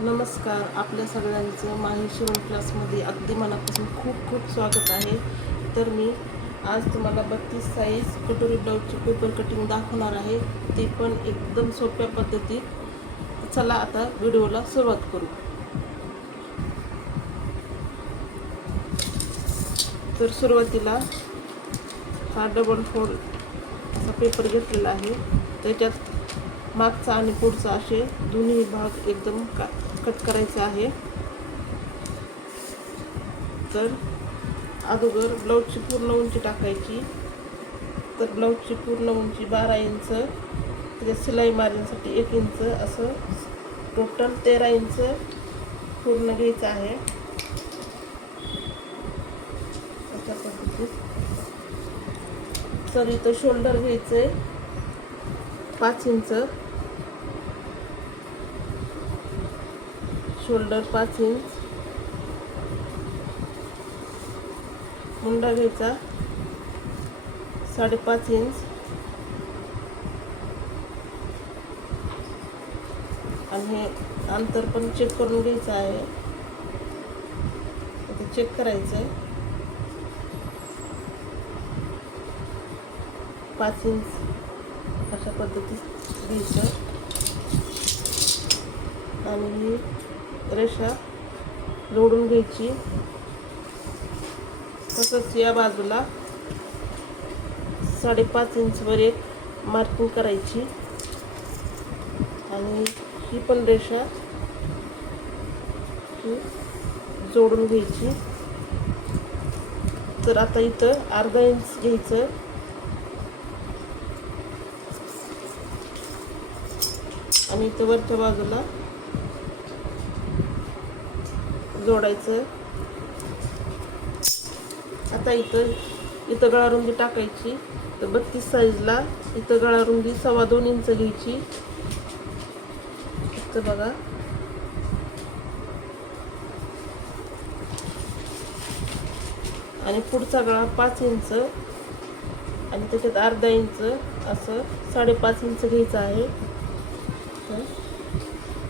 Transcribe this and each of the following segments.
नमस्कार. आपल्या सगळ्यांचं माही शिवण क्लासमध्ये अगदी मनापासून खूप खूप स्वागत आहे. तर मी आज तुम्हाला 32 साईज कटोरी ब्लाऊजची पेपर कटिंग दाखवणार आहे, ते पण एकदम सोप्या पद्धतीत. चला आता व्हिडिओला सुरुवात करू. तर सुरुवातीला हा डबल फोल्ड असा पेपर घेतलेला आहे. त्याच्यात मागचा आणि पुढचा असे दोन्ही भाग एकदम कट करायचे आहे. तर अगोदर ब्लाऊजची पूर्ण उंची टाकायची. तर ब्लाऊजची पूर्ण उंची 12 इंच, त्याच्यात सिलाई मार्जिनसाठी 1 इंच, असं टोटल 13 इंच पूर्ण घ्यायचं आहे. अशा पद्धतीत. तर इथं शोल्डर घ्यायचं आहे 5 इंच, शोल्डर 5 इंच, मुंडा घ्यायचा 5.5 इंच आणि हे अंतर पण चेक करून घ्यायचं आहे. ते चेक करायचं आहे 5 इंच अशा पद्धतीत घ्यायचं आणि ही रेषा जोडून घ्यायची. तसंच या बाजूला 5.5 इंचवर एक मार्किंग करायची आणि ही पण रेषा जोडून घ्यायची. तर आता इथं अर्धा इंच घ्यायचं आणि इथं वरच्या बाजूला जोडायचं. आता इथं गळारुंदी टाकायची. तर 32 साईजला इथं गळारुंदी 2.25 इंच घ्यायची. इथं बघा आणि पुढचा गळा 5 इंच आणि त्याच्यात अर्धा इंच असं 5.5 इंच घ्यायचं आहे.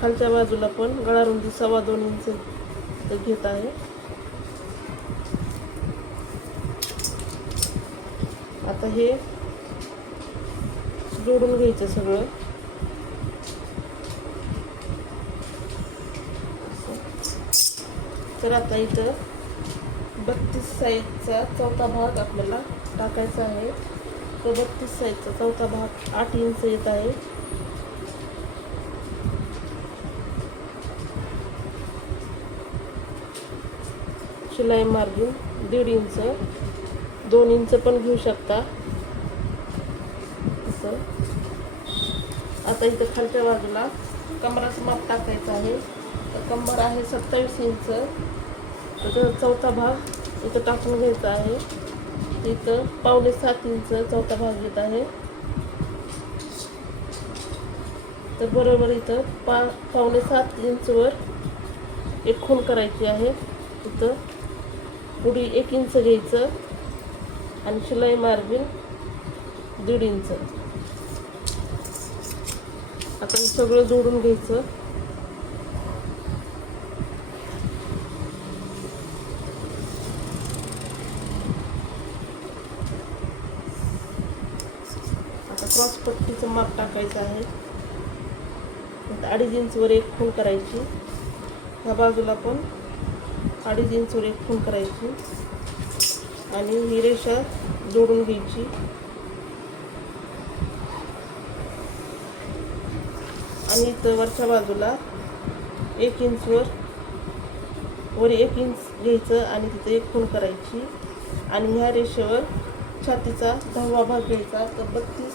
खालच्या बाजूला पण गळारुंदी 2.25 इंच घेत आहे. आता हे जोडून घ्यायचं सगळं. तर आता इथं 32 साईजचा चौथा भाग आपल्याला टाकायचा आहे. तो 32 साईजचा चौथा भाग 8 इंच येत आहे. शिलाई मार्जिन 1.5 इंच, 2 इंच पण घेऊ शकता असं. आता इथं खालच्या बाजूला कमराचं माप टाकायचं आहे. तर कंबर आहे 27 इंच. त्याचा चौथा भाग इथं टाकून घ्यायचा आहे. इथं 7.25 इंच चौथा भाग येत आहे. तर बरोबर इथं 7.25 इंचवर एक खूण करायची आहे. इथं पुढे 1 इंच घ्यायचं आणि शिलाई मार्जिन 1.5 इंच. आता हे सगळं जोडून घ्यायचं. आता क्रॉस पट्टीचं माप टाकायचं आहे. 2.5 इंचवर एक खूण करायची. ह्या बाजूला पण 2.5 इंचवर एक खूण करायची आणि ही रेषा जोडून घ्यायची. आणि इथं वरच्या बाजूला 1 इंचवर 1 इंच घ्यायचं आणि तिथे एक खूण करायची आणि ह्या रेषेवर छातीचा 10वा भाग घ्यायचा. तर 32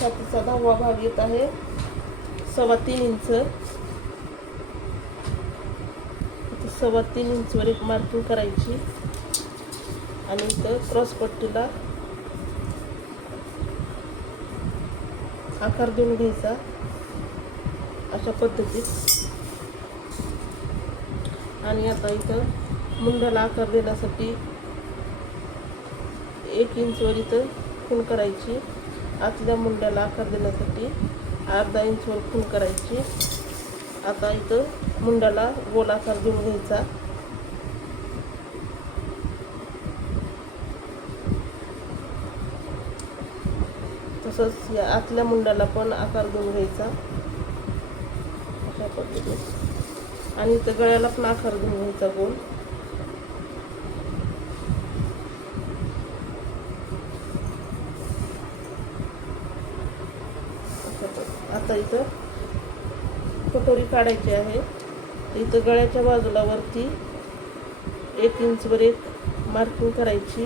छातीचा 10वा भाग येत आहे 3.25 इंच. 3.25 इंचवर एक मार्किंग करायची आणि इथं क्रॉस पट्टीला आकार देऊन घ्यायचा अशा पद्धतीत. आणि आता इथं मुंड्याला आकार देण्यासाठी 1 इंचवर इथं खूण करायची. आतल्या मुंड्याला आकार देण्यासाठी अर्धा इंचवर खूण करायची आता इथं मुंडाला गोलाकार देऊन घ्यायचा. तसंच या आतल्या मुंडाला पण आकार देऊन घ्यायचा अशा पद्धतीने. आणि इथं गळ्याला पण आकार देऊन घ्यायचा गोल. आता इथं कटोरी काढायची आहे. इथं गळ्याच्या बाजूला वरती 1 इंचवर एक मार्किंग करायची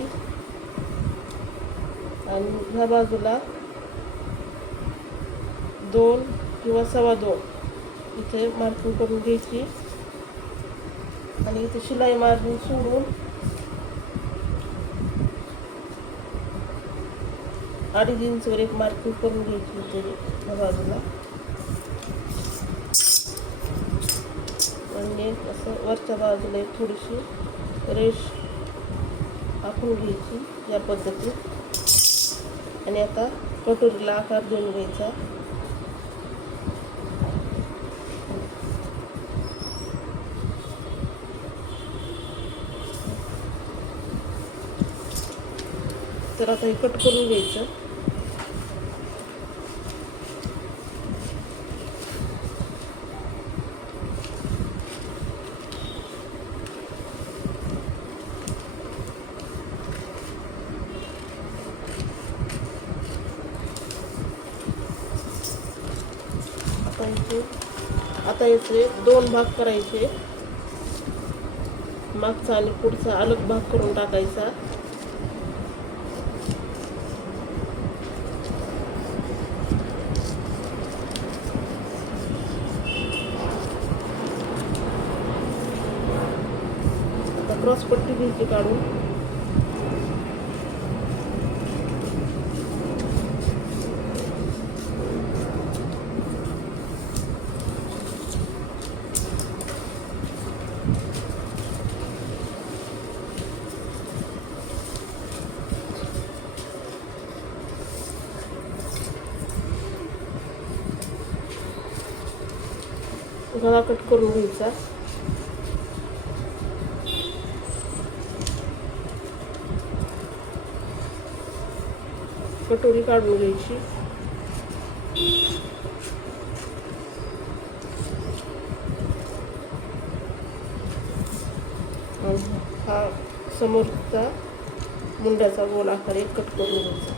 आणि ह्या बाजूला 2 किंवा 2.25 इथे मार्किंग करून घ्यायची. आणि इथे शिलाई मार्जिन सोडून 2.5 इंचवर एक मार्किंग करून घ्यायची इथे ह्या बाजूला. आणि असं वरच्या बाजूला एक थोडीशी रेष आखून घ्यायची या पद्धतीत. आणि आता कटोरीला आकार देऊन घ्यायचा. तर आता हे कट करून घ्यायचं. आता याचे 2 भाग करायचे. मागचा आणि पुढचा अलग भाग करून टाकायचा. आता क्रॉस पट्टी घ्यायची काढून. गळा कट करून घ्यायचा. कटोरी काढून घ्यायची. हा समोरचा मुंड्याचा गोल आकार एक कट करून घ्यायचा.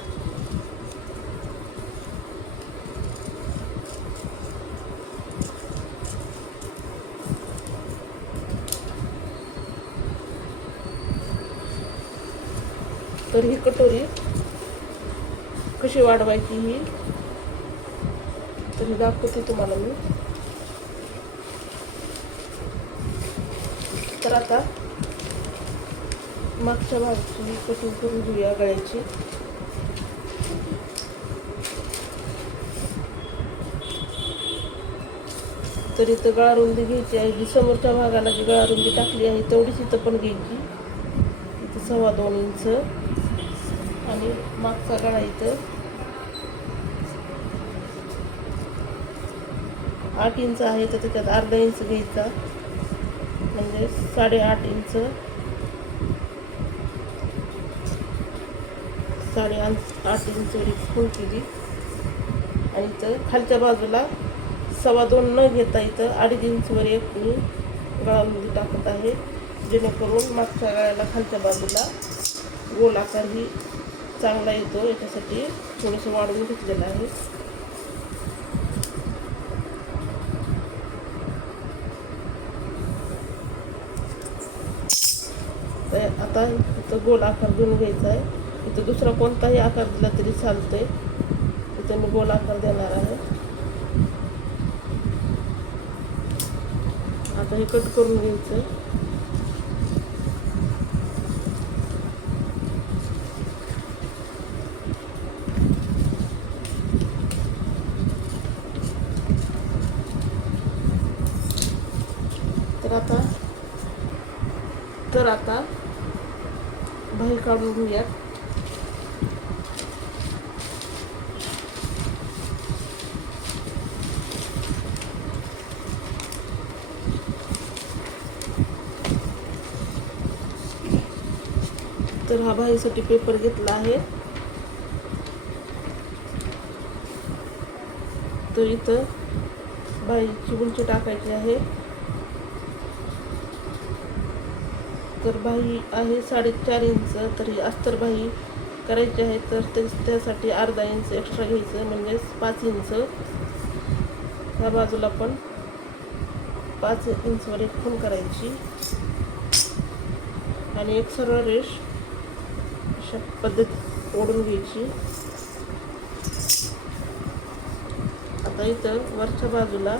तर ही कटोरी कशी वाढवायची ही तर दाखवते तुम्हाला मी. तर आता मागच्या भागाची कटिंग करून घेऊया गळ्याची. तर इथं गळारुंदी घ्यायची आहे. जी समोरच्या भागाला जी गळारुंदी टाकली आहे तेवढीच इथं पण घ्यायची. इथं 2.25 इंच आणि मागचा गळा इथं 8 इंच आहे. तर त्याच्यात अर्धा इंच घ्यायचा म्हणजे 8.5 इंच. 8.5 इंचवर एक फुल केली. आणि इथं खालच्या बाजूला 2.25 न घेता इथं 2.5 इंचवर एक मी गळारुंदी टाकत आहे. जेणेकरून मागच्या गळ्याला खालच्या बाजूला गोल आकार ही चांगला येतो. याच्यासाठी थोडंसं वाढवून घेतलेलं आहे. आता इथं गोल आकार देऊन घ्यायचा आहे. इथं दुसरा कोणताही आकार दिला तरी चालतोय. इथं मी गोल आकार देणार आहे. आता हे कट करून घ्यायचं. तर आता बाहेर काढून घेऊयात. तर हा भाईसाठी पेपर घेतला आहे. तर इथं बाईची उंची टाकायची आहे. तर बाई आहे 4.5 इंच. तर ही अस्तर बाई करायची आहे, तर त्यासाठी अर्धा इंच एक्स्ट्रा घ्यायचं, म्हणजेच 5 इंच. ह्या बाजूला पण 5 इंचवर एक खूण करायची आणि एक सरळ रेष अशा पद्धतीत ओढून घ्यायची. आता इथं वरच्या बाजूला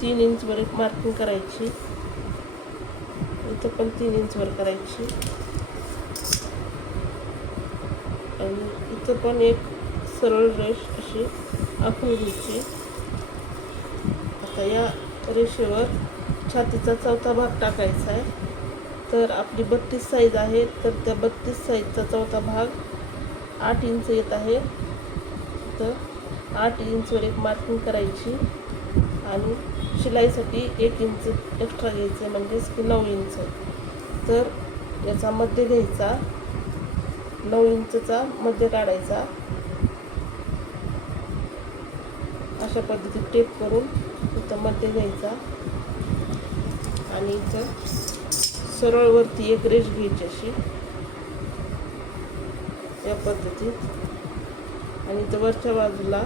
3 इंचवर एक मार्किंग करायची. इथं पण 3 इंचवर करायची आणि इथं पण एक सरळ रेष अशी आखून घ्यायची. आता या रेषेवर छातीचा चौथा भाग टाकायचा आहे. तर आपली 32 साईज आहे, तर त्या 32 साईजचा चौथा भाग 8 इंच येत आहे. तर 8 इंचवर एक मार्किंग करायची आणि शिलाईसाठी 1 इंच एक्स्ट्रा घ्यायचं, म्हणजेच की 9 इंच. तर याचा मध्य घ्यायचा, 9 इंचचा मध्य काढायचा. अशा पद्धतीत टेप करून इथं मध्य घ्यायचा आणि इथं सरळ वरती एक रेष घ्यायची अशी या पद्धतीत. आणि इथं वरच्या बाजूला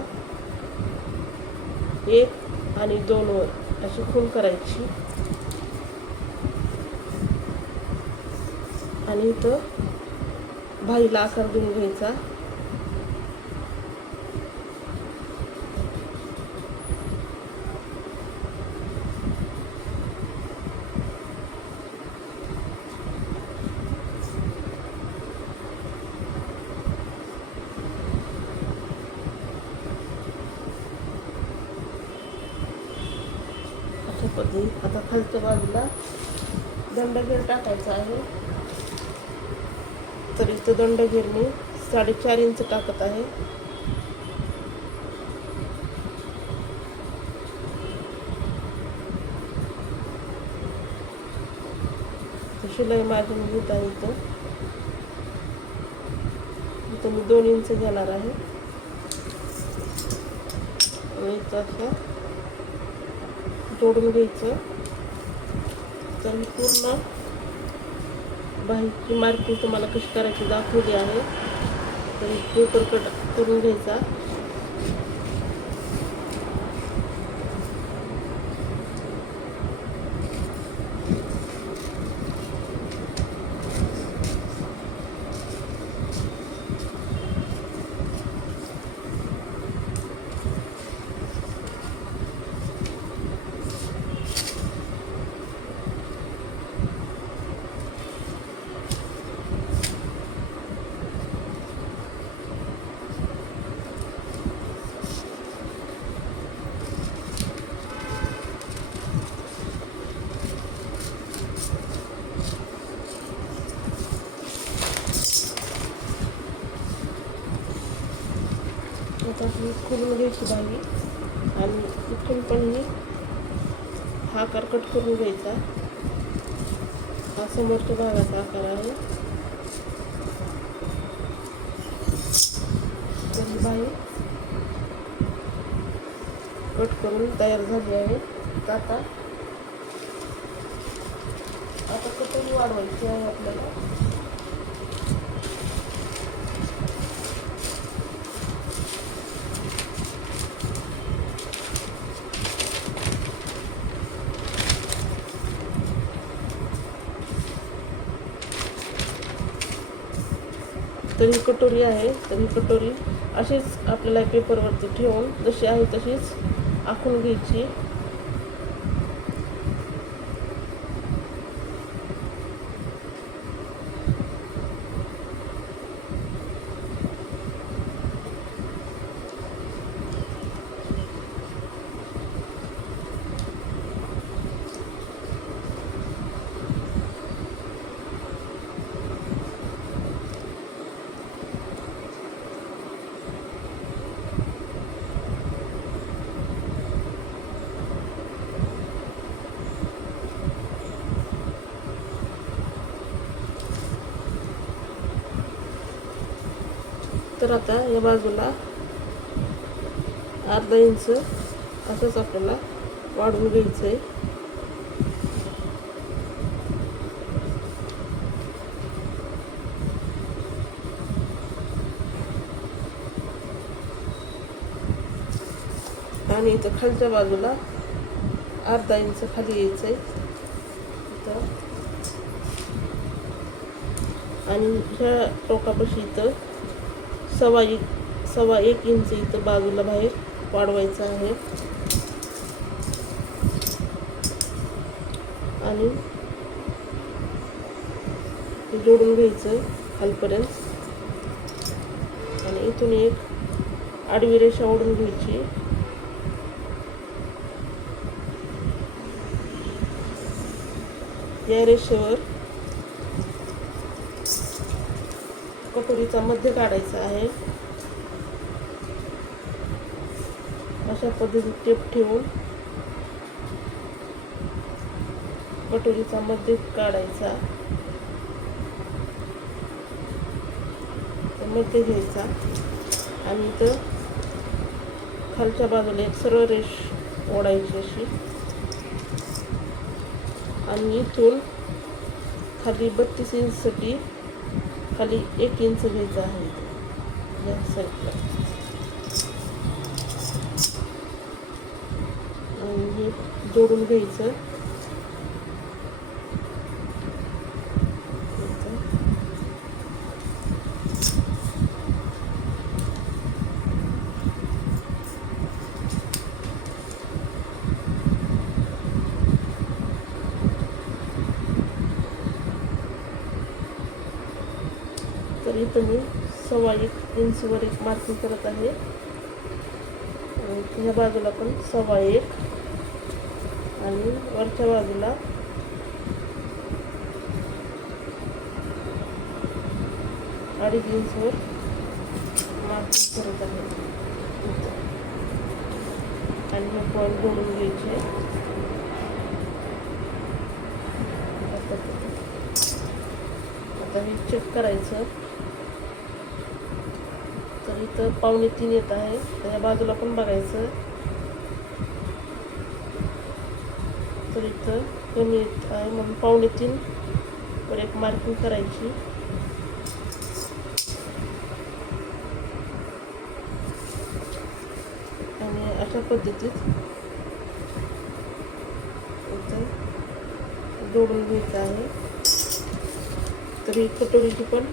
1 आणि 2 वर अशी खूण करायची आणि इथं भाईला आकार देऊन घ्यायचा. अशा पद्धतीत आता खालच्या बाजूला दंडगेर टाकायचा आहे. तर इथं दंडगेर मी 4.5 इंच टाकत आहे. शिलाई मार्जिन घेत आहे. इथं मी 2 इंच घेणार आहे आणि इथं असं जोडून घ्यायचं. तर मी पूर्ण बाहीची मार्किंग तुम्हाला कशी करायची दाखवली आहे. तर पेपर कट करून घ्यायचा. आता ही खोलून घ्यायची बाही आणि इथून पण ही हा आकार कट करून घ्यायचा. हा समोरच्या भागाचा आकार आहे. तर ही बाही कट करून तयार झाली आहे. आता कटोरी वाढवायची आहे आपल्याला. तर ही कटोरी आहे. तर ही कटोरी अशीच आपल्याला पेपरवरती ठेवून जशी आहे तशीच आखून घ्यायची. तर आता या बाजूला अर्धा इंच असंच आपल्याला वाढवून घ्यायचं आहे. आणि इथं खालच्या बाजूला अर्धा इंच खाली यायचं आहे इथं. आणि ह्या टोकापाशी इथं सव्वा एक इंच इथं बाजूला बाहेर वाढवायचं आहे. आणि जोडून घ्यायचं खालपर्यंत. आणि इथून एक आडवी रेषा ओढून घ्यायची. या रेषेवर कटोरीचा मध्य काढायचा आहे. अशा पद्धतीने टेप ठेवून कटोरीचा मध्य काढायचा, मध्य घ्यायचा. आणि इथं खालच्या बाजूला एक सरळ रेष ओढायची अशी. आणि इथून खाली 32 इंचसाठी खाली 1 इंच घ्यायचं आहे या साईडला. आणि हे जोडून घ्यायचं. तर इथं मी 1.25 इंचवर एक मार्किंग करत आहे. ह्या बाजूला पण 1.25 आणि वरच्या बाजूला 2.5 इंचवर मार्किंग करत आहे. आणि हे पॉईंट जोडून घ्यायचे. आता हे चेक करायचं. तर इथं 2.25 येत आहे. तर या बाजूला पण बघायचं. तर इथं कमी येत आहे म्हणून 2.25 वर एक मार्किंग करायची. आणि अशा पद्धतीत इथं जोडून घ्यायचं आहे. तर ही कटोरीची पण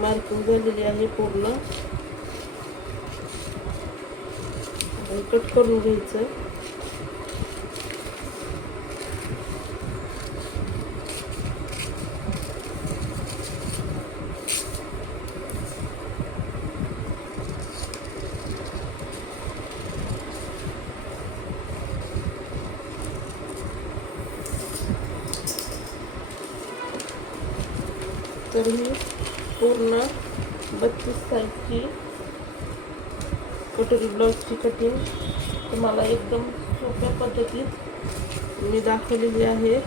मार्किंग झालेली आहे पूर्ण. कट करून घ्यायचं. तर ही पूर्ण 32 साईजची कटोरी ब्लाऊजची कटिंग तुम्हाला एकदम सोप्या पद्धतीत मी दाखवलेली आहे.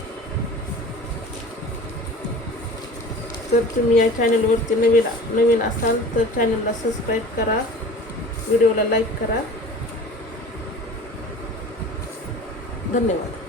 तर तुम्ही या चॅनलवरती नवीन असाल तर चॅनलला सबस्क्राईब करा, व्हिडिओला लाईक करा. धन्यवाद.